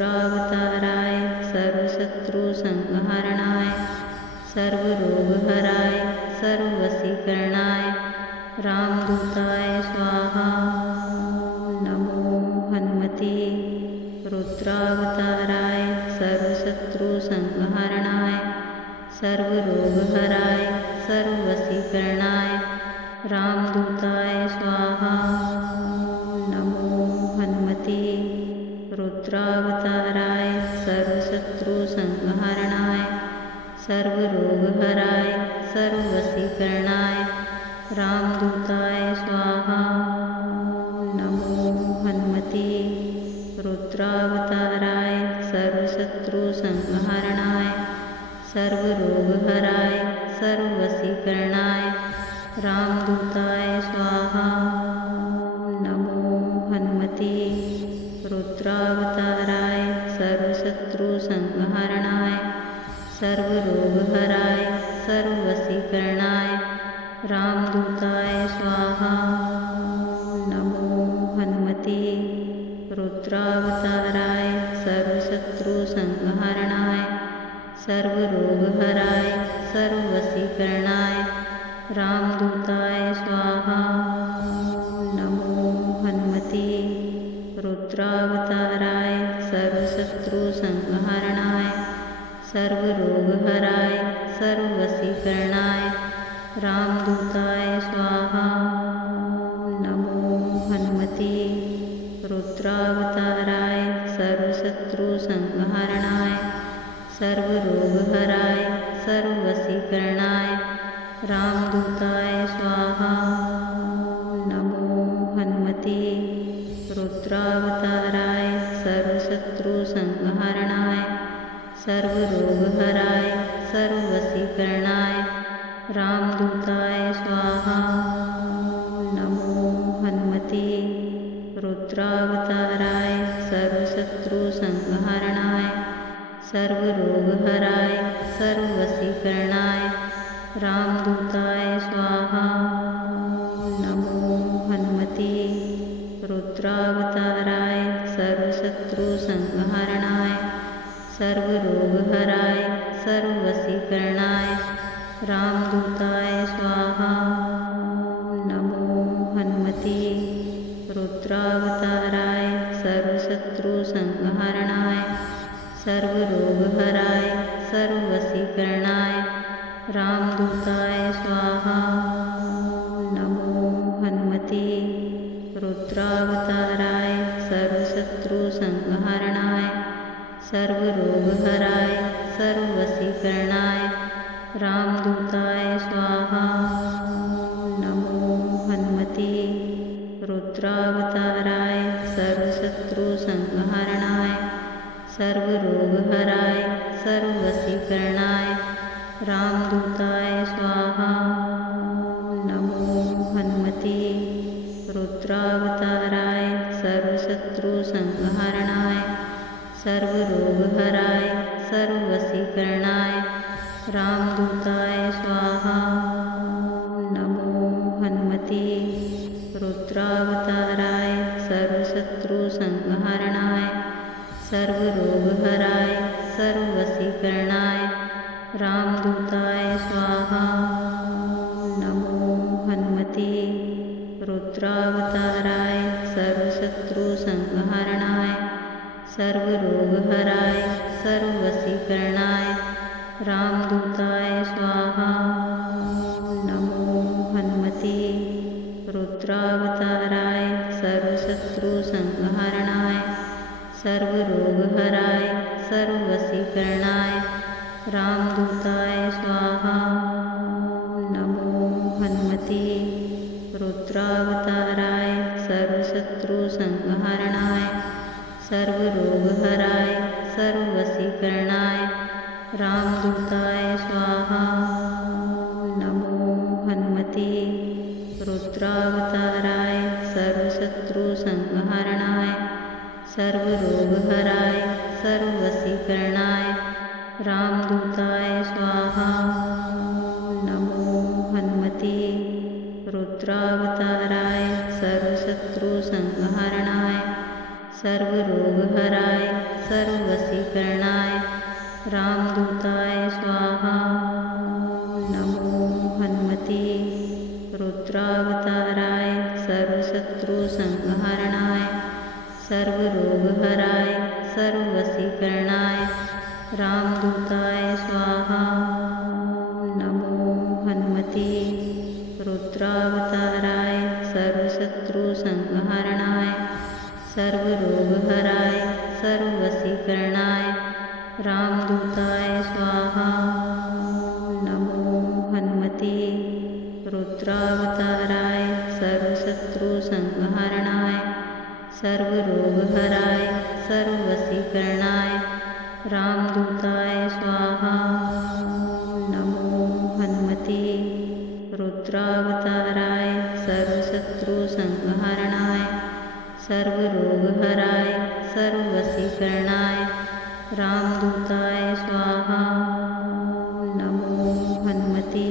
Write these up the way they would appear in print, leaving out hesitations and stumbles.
रुद्रावताराय सर्वशत्रुसंहरणाय सर्वरोगहराय सर्ववशीकरणाय रामदूताय स्वाहा। नमो हनुमते रुद्रावताराय सर्वशत्रुसंहरणाय सर्वरोगहराय सर्ववशीकरणाय रामदूताय स्वाहा। नमो हनुमते रुद्रावताराय सर्वशत्रुसंहरणाय सर्वरोगहराय सर्ववशीकरणाय रामदूताय स्वाहा। नमो हनुमते रुद्रावताराय सर्वशत्रुसंहरणाय सर्वरोगहराय सर्ववशीकरणाय रामदूताय स्वाहा। नमो हनुमते रुद्रावताराय सर्वशत्रुसंहरणाय सर्वरोगहराय सर्ववशीकरणाय रामदूताय स्वाहा। नमो हनुमते रुद्रावताराय सर्वशत्रुसंहरणाय सर्वरोगहराय सर्ववशीकरणाय रामदूताय स्वाहा। नमो हनुमते रुद्रावताराय सर्वशत्रुसंहरणाय सर्वरोगहराय सर्ववशीकरणाय रामदूताय स्वाहा। नमो हनुमते रुद्रावताराय सर्वशत्रुसंहरणाय सर्वरोगहराय सर्ववशीकरणाय रामदूताय स्वाहा। नमो हनुमते रुद्रावताराय सर्वशत्रुसंहरणाय सर्वरोगहराय सर्ववशीकरणाय रामदूताय स्वाहा। नमो हनुमते रुद्रावताराय सर्वशत्रुसंहरणाय सर्वरोगहराय सर्ववशीकरणाय रामदूताय स्वाहा। नमो हनुमते रुद्रावताराय सर्वशत्रुसंहरणाय सर्वरोगहराय सर्ववशीकरणाय रामदूताय स्वाहा। नमो हनुमते रुद्रावताराय सर्वशत्रुसंहरणाय सर्वरोगहराय सर्ववशीकरणाय रामदूताय स्वाहा। नमो हनुमते रुद्रावताराय सर्वशत्रुसंहरणाय सर्वरोगहराय सर्ववशीकरणाय रामदूताय स्वाहा। नमो हनुमते रुद्रावताराय सर्वशत्रुसंहरणाय सर्वरोगहराय सर्ववशीकरणाय रामदूताय स्वाहा। नमो हनुमते रुद्रावताराय सर्वशत्रुसंहरणाय सर्वरोगहराय सर्ववशीकरणाय रामदूताय स्वाहा। नमो हनुमते रुद्रावताराय सर्वशत्रुसंहरणाय सर्वरोगहराय सर्ववशीकरणाय रामदूताय स्वाहा। नमो हनुमते रुद्रावताराय सर्वशत्रुसंहरणाय सर्वरोगहराय सर्ववशीकरणाय रामदूताय स्वाहा। नमो हनुमते रुद्रावताराय सर्वशत्रुसंहरणाय सर्वरोगहराय सर्ववशीकरणाय रामदूताय स्वाहा। नमो हनुमते रुद्रावताराय सर्वशत्रुसंहरणाय सर्वरोगहराय सर्ववशीकरणाय रामदूताय स्वाहा। नमो हनुमते रुद्रावताराय सर्वशत्रुसंहरणाय सर्वरोगहराय सर्ववशीकरणाय रामदूताय स्वाहा। नमो हनुमते रुद्रावताराय सर्वशत्रुसंहरणाय सर्वरोगहराय सर्ववशीकरणाय रामदूताय स्वाहा। नमो हनुमते रुद्रावताराय सर्वशत्रुसंहारणाय सर्वरोगहराय सर्ववशीकरणाय रामदूताय स्वाहा। नमो हनुमते रुद्रावताराय सर्वशत्रुसंहारणाय सर्वरोगहराय सर्ववशीकरणाय रामदूताय स्वाहा। नमो हनुमते रुद्रावताराय सर्वशत्रुसंहारणाय सर्वरोगहराय सर्ववशीकरणाय रामदूताय स्वाहा। नमो हनुमते रुद्रावताराय सर्वशत्रुसंहारणाय सर्वरोगहराय सर्ववशीकरणाय रामदूताय स्वाहा। नमो हनुमते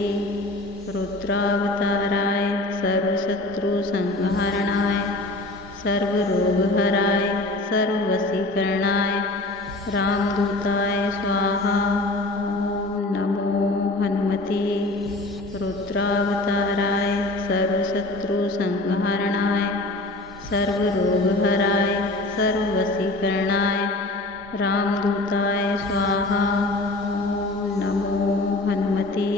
रुद्रावताराय सर्वशत्रुसंहारणाय सर्वरोगहराय सर्ववशीकरणाय रामदूताय स्वाहा। नमो हनुमते रुद्रावताराय सर्वशत्रुसंहारणाय सर्वरोगहराय सर्ववशीकरणाय रामदूताय स्वाहा। नमो हनुमते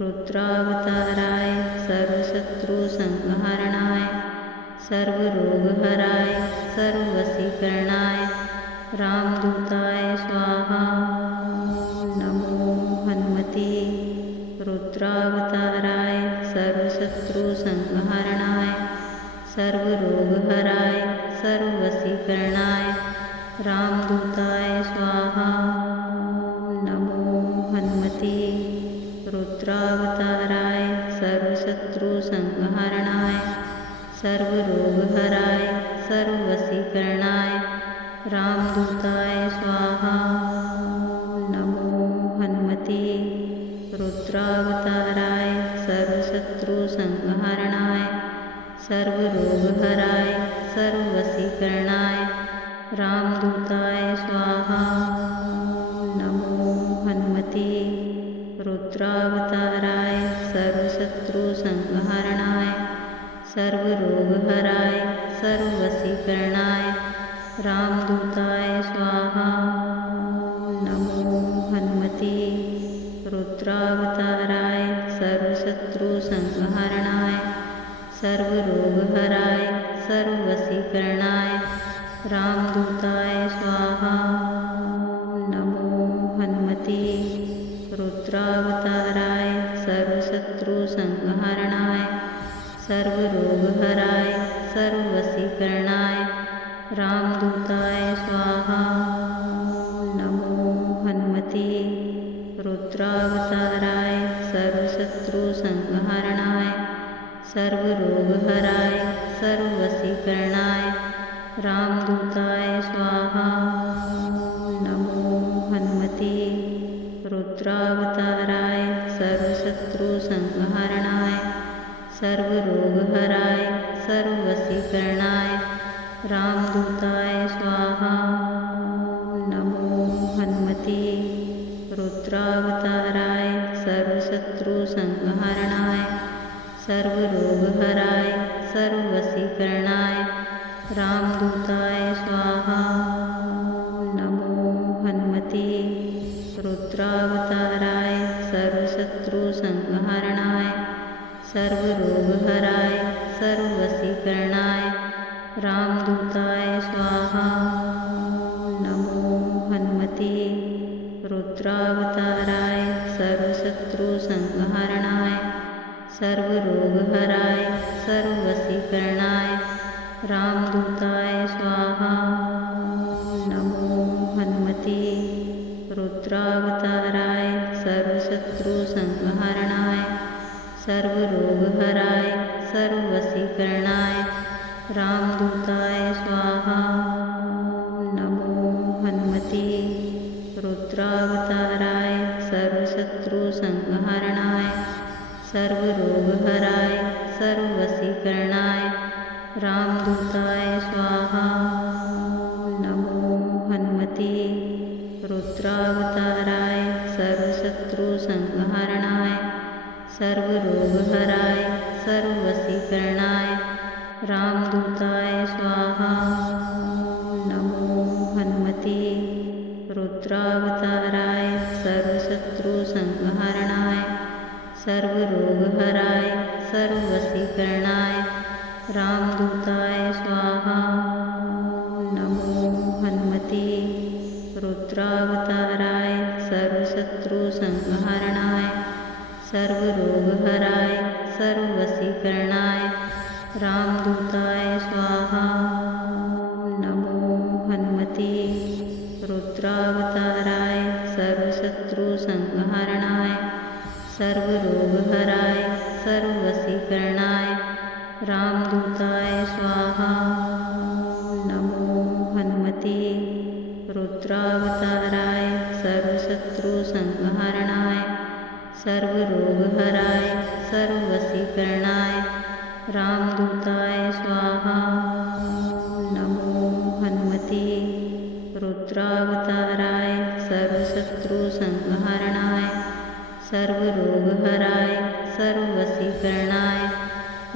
रुद्रावताराय सर्वशत्रुसंहारणाय सर्वरोगहराय सर्ववशीकरणाय रामदूताय स्वाहा। नमो हनुमते रुद्रावताराय सर्वशत्रुसंहारणाय सर्वरोगहराय सर्ववशीकरणाय रामदूताय स्वाहा। नमो हनुमते रुद्रावताराय सर्वशत्रुसंहारणाय सर्वरोगहराय सर्ववशीकरणाय रामदूताय स्वाहा। नमो हनुमते रुद्रावताराय सर्वशत्रुसंहारणाय सर्वरोगहराय सर्ववशीकरणाय रामदूताय स्वाहा। नमो हनुमते रुद्रावताराय सर्वशत्रुसंहारणाय सर्वरोगहराय सर्ववशीकरणाय रामदूताय स्वाहा। नमो हनुमते रुद्रावताराय सर्वशत्रुसंहारणाय सर्वरोगहराय सर्ववशीकरणाय रामदूताय स्वाहा। नमो हनुमते रुद्रावताराय सर्वशत्रुसंहारणाय सर्वरोगहराय सर्ववशीकरणाय रामदूताय स्वाहा। नमो हनुमते रुद्रावताराय सर्वशत्रुसंहारणाय सर्वरोगहराय सर्ववशीकरणाय रामदूताय स्वाहा। नमो हनुमते रुद्रावताराय सर्वशत्रुसंहारणाय सर्वरोगहराय सर्ववशीकरणाय रामदूताय स्वाहा। नमो हनुमते रुद्रावताराय सर्वशत्रुसंहारणाय सर्वरोगहराय सर्ववशीकरणाय रामदूताय स्वाहा। नमो हनुमते रुद्रावताराय सर्वशत्रुसंहारणाय सर्वरोगहराय सर्ववशीकरणाय रामदूताय स्वाहा। नमो हनुमते रुद्रावताराय सर्वशत्रुसंहारणाय सर्वरोगहराय सर्ववशीकरणाय रामदूताय स्वाहा। नमो हनुमते रुद्रावताराय सर्वशत्रुसंहारणाय सर्वरोगहराय सर्ववशीकरणाय रामदूताय स्वाहा। नमो हनुमते रुद्रावताराय सर्वशत्रुसंहारणाय सर्वरोगहराय सर्ववशीकरणाय रामदूताय स्वाहा। सर्वरोगहराय सर्ववशीकरणाय रामदूताय स्वाहा। नमो हनुमते रुद्रावताराय सर्वशत्रुसंहरणाय सर्वरोगहराय सर्ववशीकरणाय रामदूताय स्वाहा। नमो हनुमते रुद्रावताराय सर्वशत्रुसंहरणाय सर्वरोगहराय सर्ववशीकरणाय रामदूताय स्वाहा। नमो हनुमते रुद्रावताराय सर्वशत्रुसंहरणाय सर्वरोगहराय सर्ववशीकरणाय रामदूताय स्वाहा। नमो हनुमते रुद्रावताराय सर्वशत्रुसंहरणाय सर्वरोगहराय सर्ववशीकरणाय रामदूताय स्वाहा। नमो हनुमते रुद्रावताराय सर्वशत्रुसंहरणाय सर्वरोगहराय सर्ववशीकरणाय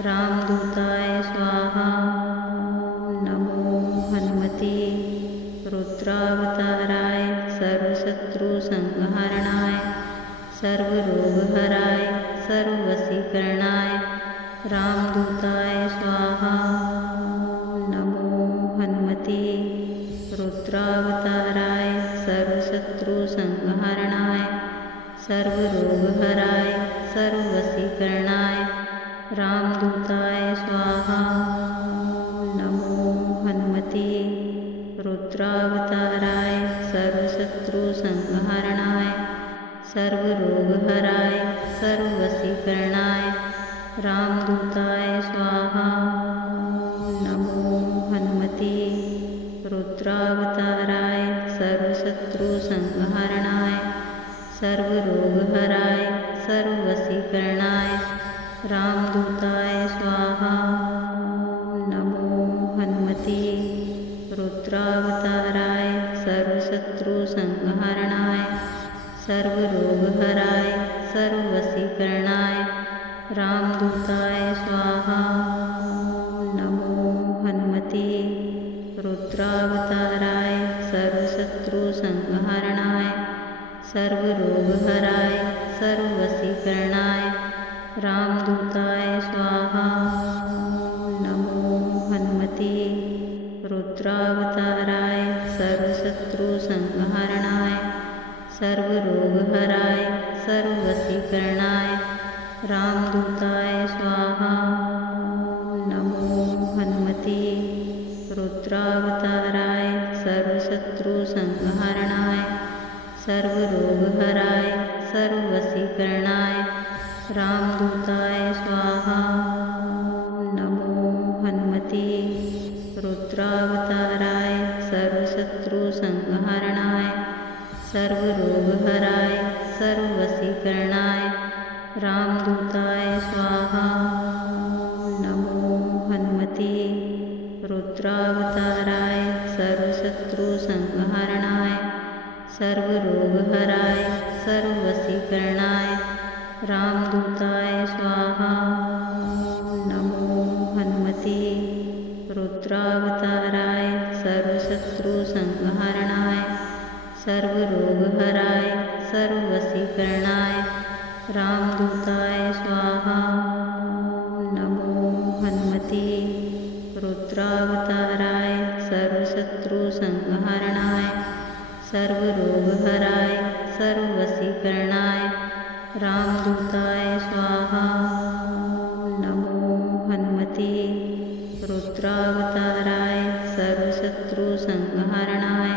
रामदूताय स्वाहा। नमो हनुमते रुद्रावताराय सर्वशत्रुसंहरणाय सर्वरोगहराय सर्ववशीकरणाय रामदूताय स्वाहा। नमो हनुमते रुद्रावताराय सर्वशत्रुसंहरणाय सर्वरोगहराय सर्ववशीकरणाय रामदूताय स्वाहा। नमो हनुमते रुद्रावताराय सर्वशत्रुसंहरणाय सर्वरोगहराय सर्ववशीकरणाय रामदूताय स्वाहा। नमो हनुमते रुद्रावताराय सर्वशत्रुसंहरणाय सर्वरोगहराय सर्ववशीकरणाय रामदूताय स्वाहा। नमो हनुमते रुद्रावताराय सर्वशत्रुसंहरणाय सर्वरोगहराय सर्ववशीकरणाय रामदूताय स्वाहा। नमो हनुमते रुद्रावताराय सर्वशत्रुसंहरणाय सर्वरोगहराय सर्ववशीकरणाय रामदूताय स्वाहा। नमो हनुमते रुद्रावताराय सर्वशत्रुसंहरणाय सर्वरोगहराय सर्ववशीकरणाय रामदूताय स्वाहा। नमो हनुमते रुद्रावताराय सर्वशत्रुसंहरणाय सर्वरोगहराय सर्ववशीकरणाय रामदूताय स्वाहा। नमो हनुमते रुद्रावताराय सर्वशत्रुसंहरणाय सर्वरोगहराय सर्ववशीकरणाय रामदूताय स्वाहा। नमो हनुमते रुद्रावताराय सर्वशत्रुसंहरणाय सर्वरोगहराय सर्ववशीकरणाय रामदूताय स्वाहा। नमो हनुमते रुद्रावताराय सर्वशत्रुसंहरणाय सर्वरोगहराय सर्ववशीकरणाय रामदूताय स्वाहा। नमो हनुमते रुद्रावताराय सर्वशत्रुसंहरणाय सर्वरोगहराय सर्ववशीकरणाय रामदूताय स्वाहा। नमो हनुमते रुद्रावताराय सर्वशत्रुसंहरणाय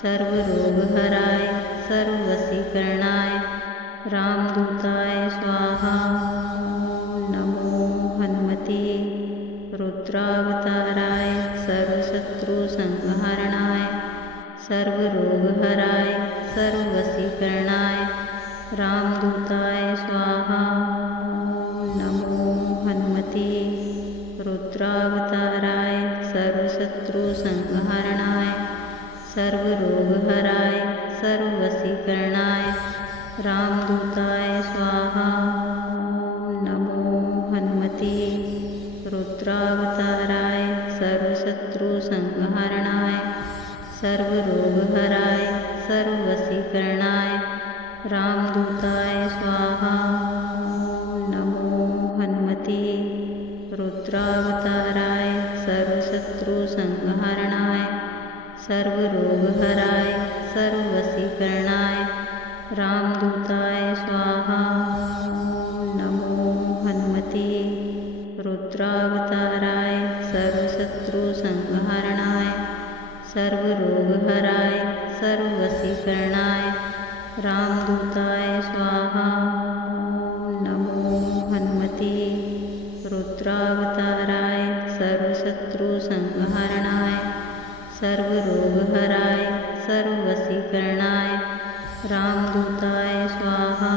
सर्वरोगहराय सर्ववशीकरणाय रामदूताय स्वाहा। नमो हनुमते रुद्रावताराय सर्वशत्रुसंहरणाय सर्वरोगहराय सर्ववशीकरणाय रामदूताय स्वाहा। नमो हनुमते रुद्रावताराय सर्वशत्रुसंहरणाय सर्वरोगहराय सर्ववशीकरणाय रामदूताय स्वाहा। सर्वशत्रुसंहारणाय सर्वरोगहराय सर्ववशीकरणाय रामदूताय स्वाहा। नमो हनुमते रुद्रावताराय सर्वशत्रुसंहारणाय सर्वरोगहराय सर्ववशीकरणाय रामदूताय स्वाहा। नमो हनुमते रुद्रावताराय सर्वशत्रुसंहारणाय सर्वरोगहराय सर्ववशीकरणाय रामदूताय स्वाहा। नमो हनुमते रुद्रावताराय सर्वशत्रुसंहारणाय सर्वरोगहराय सर्ववशीकरणाय रामदूताय स्वाहा।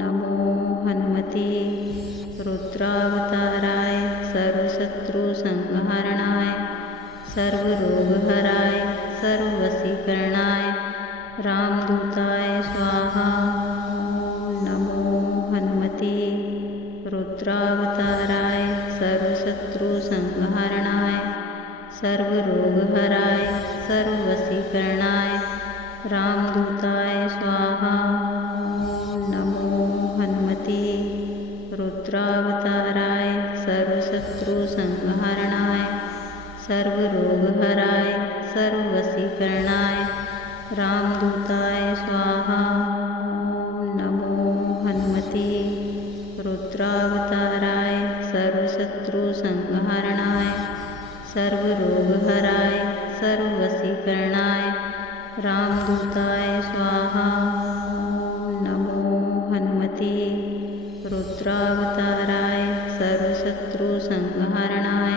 नमो हनुमते रुद्रावताराय सर्वशत्रुसंहारणाय सर्वरोगहराय सर्ववशीकरणाय रामदूताय स्वाहा। नमो हनुमते रुद्रावताराय सर्वशत्रुसंहारणाय सर्वरोगहराय सर्ववशीकरणाय रामदूताय स्वाहा। नमो हनुमते रुद्रावताराय सर्वशत्रुसंहारणाय सर्वरोगहराय सर्ववशीकरणाय रामदूताय स्वाहा। नमो हनुमते रुद्रावताराय सर्वशत्रुसंहारणाय सर्वरोगहराय सर्ववशीकरणाय रामदूताय स्वाहा। नमो हनुमते रुद्रावताराय सर्वशत्रुसंहारणाय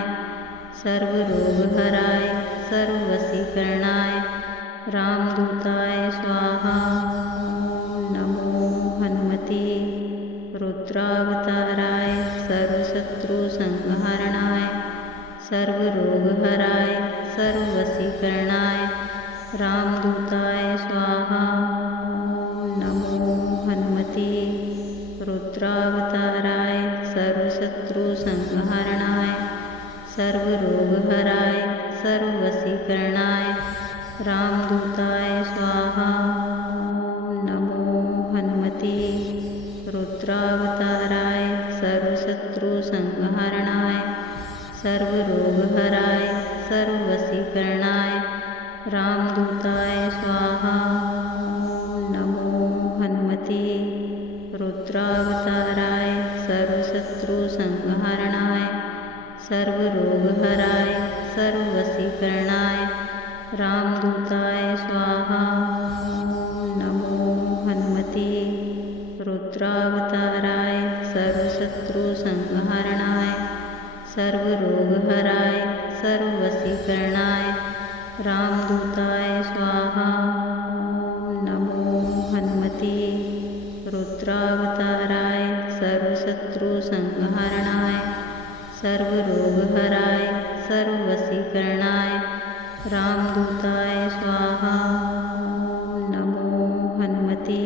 सर्वरोगहराय सर्ववशीकरणाय रामदूताय स्वाहा। नमो हनुमते रुद्रावताराय सर्वशत्रुसंहारणाय सर्वरोगहराय सर्ववशीकरणाय रामदूताय स्वाहा। नमो हनुमते रुद्रावताराय सर्वशत्रुसंहारणाय सर्वरोगहराय सर्ववशीकरणाय रामदूताय स्वाहा। नमो हनुमते रुद्रावताराय सर्वशत्रुसंहारणाय सर्वरोगहराय सर्ववशीकरणाय रामदूताय स्वाहा। नमो हनुमते रुद्रावताराय सर्वशत्रुसंहारणाय सर्वरोगहराय सर्ववशीकरणाय रामदूताय स्वाहा। नमो हनुमते रुद्रावताराय सर्वशत्रुसंहारणाय सर्वरोगहराय सर्ववशीकरणाय रामदूताय स्वाहा। नमो हनुमते रुद्रावताराय सर्वशत्रुसंहारणाय सर्वरोगहराय सर्ववशीकरणाय रामदूताय स्वाहा। नमो हनुमते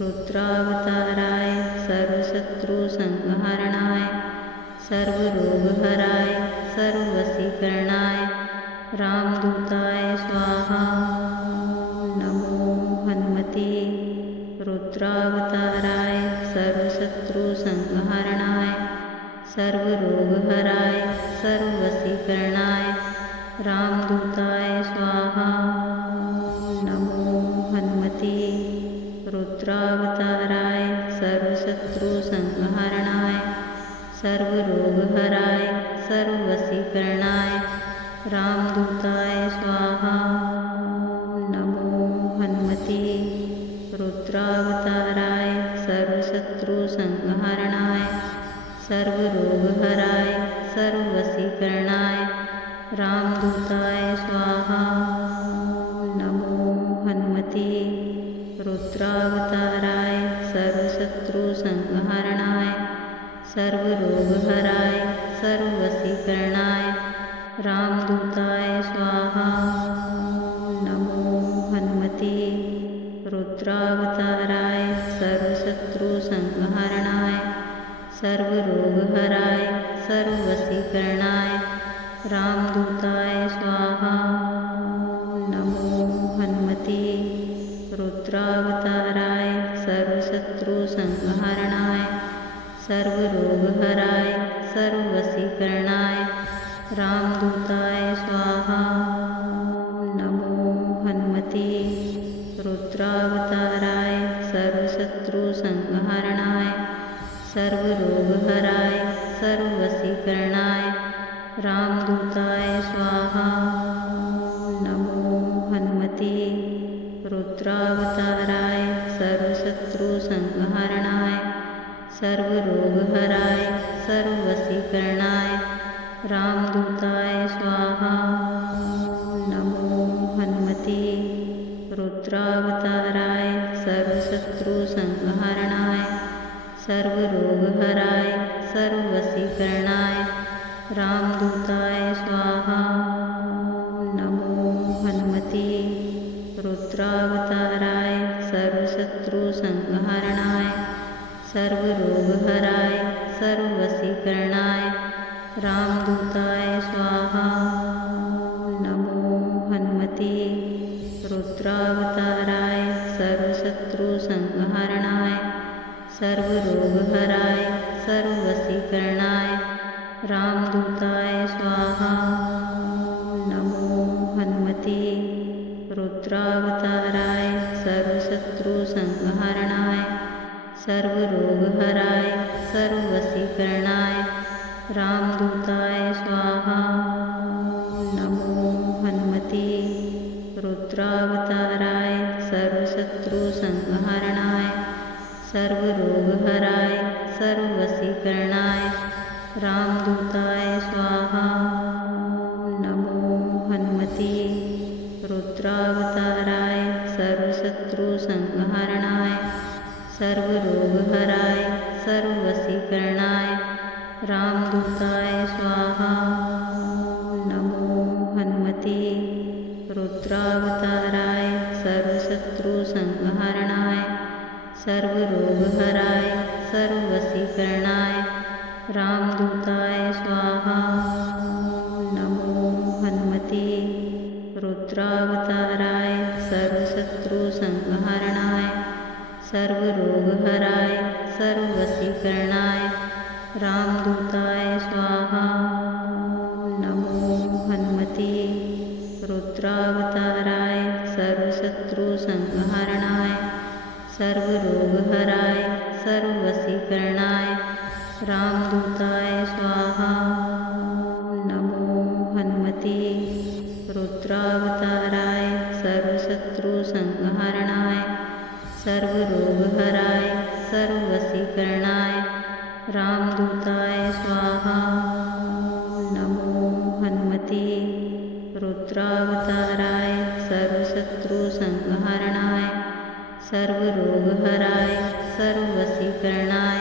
रुद्रावताराय सर्वशत्रुसंहारणाय सर्वरोगहराय सर्ववशीकरणाय रामदूताय स्वाहा। नमो हनुमते रुद्रावताराय सर्वशत्रुसंहारणाय सर्वरोगहराय सर्ववशीकरणाय रामदूताय स्वाहा। नमो हनुमते रुद्रावताराय सर्वशत्रुसंहारणाय सर्वरोगहराय सर्ववशीकरणाय रामदूताय स्वाहा। नमो हनुमते रुद्रावताराय सर्वशत्रुसंहारणाय सर्वरोगहराय सर्ववशीकरणाय रामदूताय स्वाहा। नमो हनुमते रुद्रावताराय सर्वशत्रुसंहारणाय सर्वरोगहराय सर्ववशीकरणाय रामदूताय स्वाहा। नमो हनुमते रुद्रावताराय सर्वशत्रुसंहारणाय सर्वरोगहराय सर्ववशीकरणाय रामदूताय स्वाहा। नमो हनुमते रुद्रावताराय सर्वशत्रुसंहरणाय सर्वरोगहराय सर्ववशीकरणाय रामदूताय स्वाहा। नमो हनुमते रुद्रावताराय सर्वशत्रुसंहरणाय सर्वरोगहराय सर्ववशीकरणाय रामदूताय स्वाहा। नमो हनुमते रुद्रावताराय सर्वशत्रुसंहरणाय सर्वरोगहराय सर्ववशीकरणाय रामदूताय स्वाहा। नमो हनुमते रुद्रावताराय सर्वशत्रुसंहरणाय सर्वरोगहराय सर्ववशीकरणाय रामदूताय स्वाहा। नमो हनुमते रुद्रावताराय सर्वशत्रुसंहरणाय सर्वरोगहराय सर्ववशीकरणाय रामदूताय स्वाहा। नमो हनुमते रुद्रावताराय सर्वशत्रुसंहरणाय सर्वरोगहराय सर्ववशीकरणाय रामदूताय स्वाहा। नमो हनुमते रुद्रावताराय सर्वशत्रुसंहरणाय सर्वरोगहराय सर्ववशीकरणाय रामदूताय स्वाहा। नमो हनुमते रुद्रावताराय सर्वशत्रुसंहरणाय सर्वरोगहराय सर्ववशीकरणाय रामदूताय स्वाहा। नमो हनुमते रुद्रावताराय सर्वशत्रुसंहरणाय सर्वरोगहराय सर्ववशीकरणाय रामदूताय स्वाहा। नमो हनुमते रुद्रावताराय सर्वशत्रुसंहरणाय सर्वरोगहराय सर्ववशीकरणाय रामदूताय स्वाहा। नमो हनुमते रुद्रावताराय सर्वशत्रुसंहरणाय सर्वरोगहराय सर्ववशीकरणाय रामदूताय स्वाहा। नमो हनुमते रुद्रावताराय सर्वशत्रुसंहरणाय सर्वरोगहराय सर्ववशीकरणाय रामदूताय स्वाहा। नमो हनुमते रुद्रावताराय सर्वशत्रुसंहरणाय सर्वरोगहराय सर्ववशीकरणाय रामदूताय स्वाहा। नमो हनुमते रुद्रावताराय सर्वशत्रुसंहरणाय सर्वरोगहराय सर्ववशीकरणाय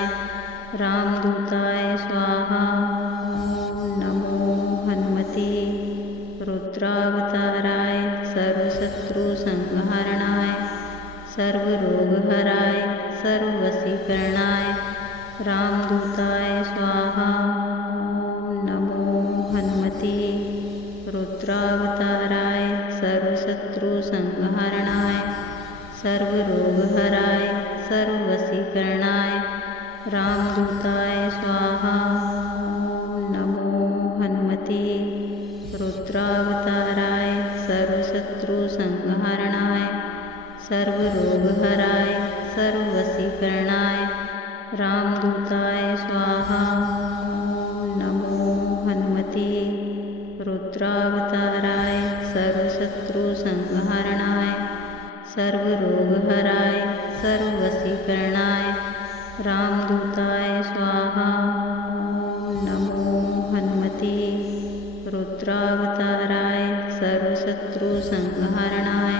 रामदूताय स्वाहा। नमो हनुमते रुद्रावताराय सर्वशत्रुसंहरणाय सर्वरोगहराय सर्ववशीकरणाय रामदूताय स्वाहा। नमो हनुमते रुद्रावताराय सर्वशत्रुसंहरणाय सर्वरोगहराय सर्ववशीकरणाय रामदूताय स्वाहा। नमो हनुमते रुद्रावताराय सर्वशत्रुसंहरणाय सर्वरोगहराय सर्ववशीकरणाय रामदूताय स्वाहा। नमो हनुमते रुद्रावताराय सर्वशत्रुसंहरणाय सर्वरोगहराय सर्ववशीकरणाय रामदूताय स्वाहा। नमो हनुमते रुद्रावताराय सर्वशत्रुसंहरणाय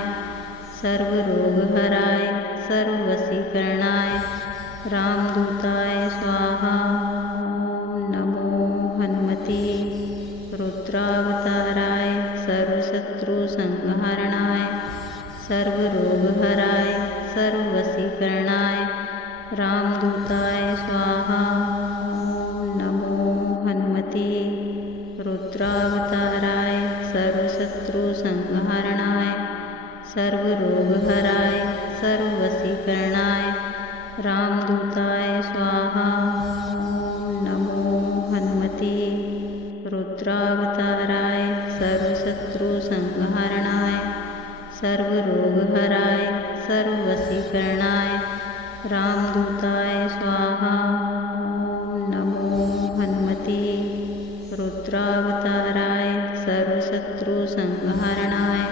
सर्वरोगहराय सर्ववशीकरणाय रामदूताय स्वाहा। नमो हनुमते रुद्रावताराय सर्वशत्रुसंहरणाय सर्वरोगहराय सर्ववशीकरणाय रामदूताय स्वाहा। नमो हनुमते रुद्रावताराय रुद्रावताराय सर्वशत्रुसंहरणाय सर्वरोगहराय सर्ववशीकरणाय रामदूताय स्वाहा। नमो हनुमते रुद्रावताराय सर्वशत्रुसंहरणाय सर्वरोगहराय सर्ववशीकरणाय रामदूताय स्वाहा। नमो हनुमते रुद्रावताराय सर्वशत्रुसंहरणाय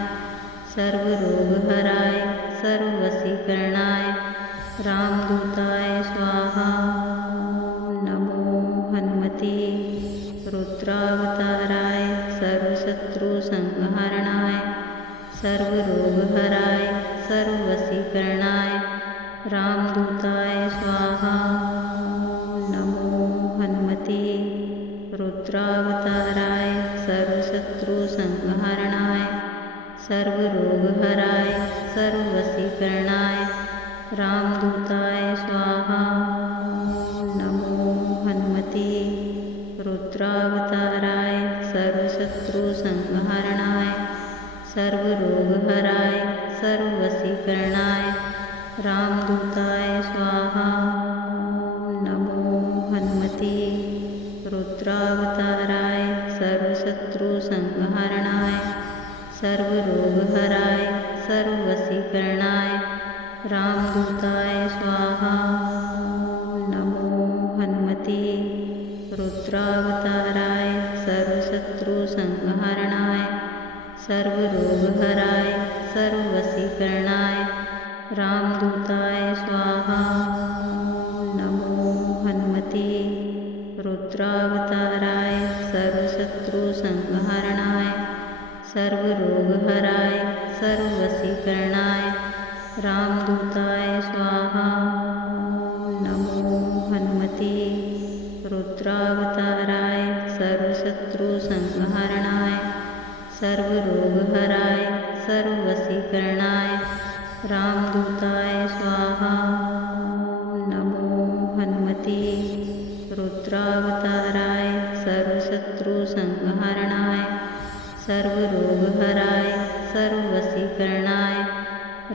सर्वरोगहराय सर्ववशीकरणाय रामदूताय स्वाहा। नमो हनुमते रुद्रावताराय सर्वशत्रुसंहरणाय सर्वरोगहराय सर्ववशीकरणाय रामदूताय स्वाहा। नमो हनुमते रुद्रावताराय सर्वशत्रुसंहरणाय सर्वरोगहराय सर्ववशीकरणाय रामदूताय स्वाहा। नमो हनुमते रुद्रावताराय सर्वशत्रुसंहरणाय सर्वरोगहराय सर्ववशीकरणाय रामदूताय स्वाहा। नमो हनुमते रुद्रावताराय सर्वशत्रुसंहरणाय सर्वरोगहराय सर्ववशीकरणाय रामदूताय स्वाहा। नमो हनुमते रुद्रावताराय सर्वशत्रुसंहरणाय सर्वरोगहराय सर्ववशीकरणाय रामदूताय स्वाहा। नमो हनुमते रुद्रावताराय सर्वशत्रुसंहरणाय सर्वरोगहराय सर्ववशीकरणाय रामदूताय स्वाहा। नमो हनुमते रुद्रावताराय सर्वशत्रुसंहरणाय सर्वरोगहराय सर्ववशीकरणाय रामदूताय स्वाहा। नमो हनुमते रुद्रावताराय सर्वशत्रुसंहरणाय सर्वरोगहराय सर्ववशीकरणाय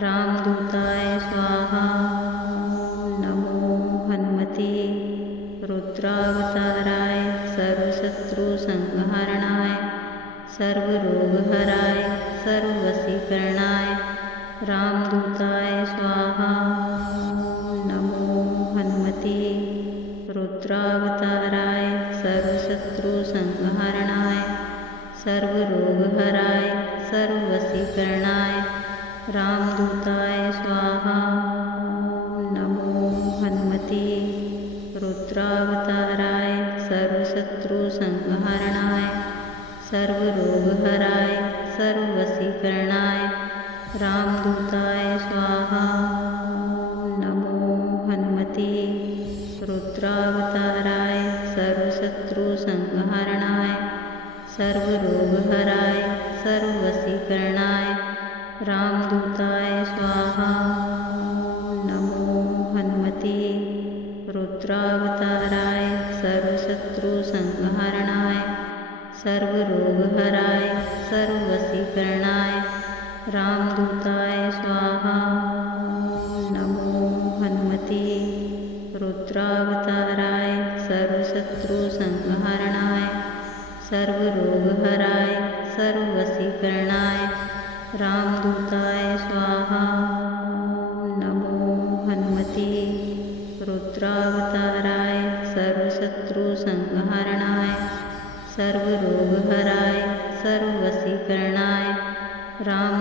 रामदूताय स्वाहा। नमो हनुमते रुद्रावताराय सर्वशत्रुसंहरणाय सर्वरोगहराय सर्ववशीकरणाय रामदूताय स्वाहा। नमो हनुमते रुद्रावताराय सर्वशत्रुसंहरणाय सर्वरोगहराय सर्ववशीकरणाय रामदूताय स्वाहा। नमो हनुमते रुद्रावताराय सर्वशत्रुसंहरणाय सर्वरोगहराय सर्ववशीकरणाय रामदूताय स्वाहा। नमो हनुमते रुद्रावताराय सर्वशत्रुसंहरणाय सर्वरोगहराय सर्ववशीकरणाय रामदूताय स्वाहा। नमो हनुमते रुद्रावताराय सर्वशत्रुसंहरणाय सर्वरोगहराय सर्ववशीकरणाय रामदूताय स्वाहा। नमो हनुमते रुद्रावताराय सर्वशत्रुसंहरणाय सर्वरोगहराय सर्ववशीकरणाय रामदूताय स्वाहा। नमो हनुमते रुद्रावताराय सर्वशत्रुसंहरणाय सर्वरोगहराय सर्ववशीकरणाय राम